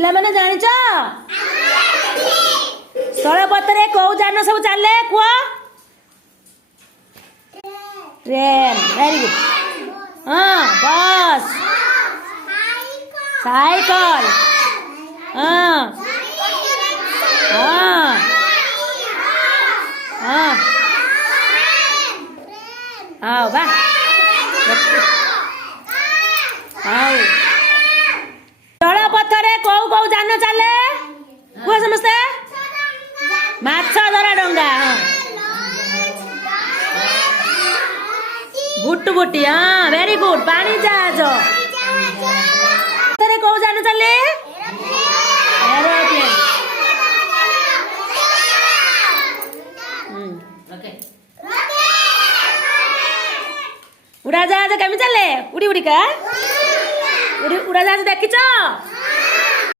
पिला माने जानिच स्थल पथरे कौ जान सब चले कुआ ट्रेन वेरी गुड हाँ बस साइकिल हाँ हाँ हाँ आओ बा आओ स्थल पथरे कौ कौ जान चले कुआ समस्ते माछ धरा डंगा भुट्टु भुट्टी हाँ वेरी गुड पानी जहाज तेरे कौ जान चले एरोप्लेन उड़ाजहाज केमी चले उड़ी उड़ी का उड़ाजहाज देखिच